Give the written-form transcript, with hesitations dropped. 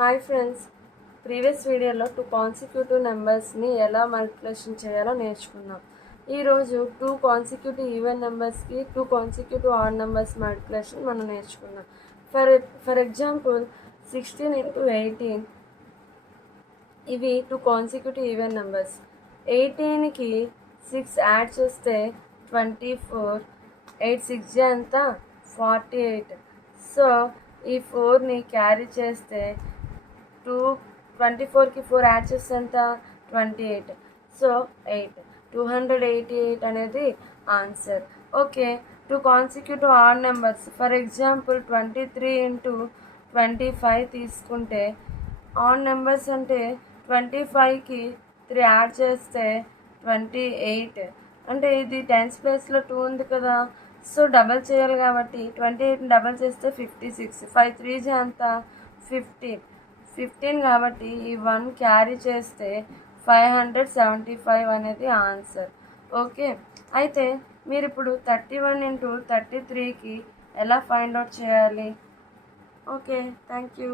Hi friends, previous వీడియోలో 2 consecutive నెంబర్స్ని ఎలా multiplication చేయాలో నేర్చుకున్నాం. ఈరోజు 2 కాన్సిక్యూటివ్ ఈవెన్ నెంబర్స్కి 2 కాన్సిక్యూటివ్ ఆడ్ నెంబర్స్ మల్టిప్లికేషన్ మనం నేర్చుకున్నాం. ఫర్ ఎగ్జాంపుల్ 16 into 18 ఇవి 2 కాన్సిక్యూటివ్ ఈవెన్ నెంబర్స్. 18కి 6 యాడ్ చేస్తే 24, 8 6 ఎంత 48. సో ఈ 4ని క్యారీ చేస్తే 24కి 4 యాడ్ చేస్తే ఎంత 28. సో 8 288 అనేది answer. Okay, 2 consecutive odd numbers for example 23 into 25 తీసుకుంటే ఆడ్ నెంబర్స్ అంటే 25కి 3 యాడ్ చేస్తే 28. అంటే ఇది 10s ప్లేస్లో 2 ఉంది కదా, సో డబల్ చేయాలి కాబట్టి 28ని డబల్ చేస్తే 56. 5 3 ఎంత 15 కాబట్టి ఈ 1 క్యారీ చేస్తే 575 అనేది ఆన్సర్. ఓకే, అయితే మీరు ఇప్పుడు 31 into 33కి ఎలా ఫైండ్ అవుట్ చేయాలి? Okay, thank you.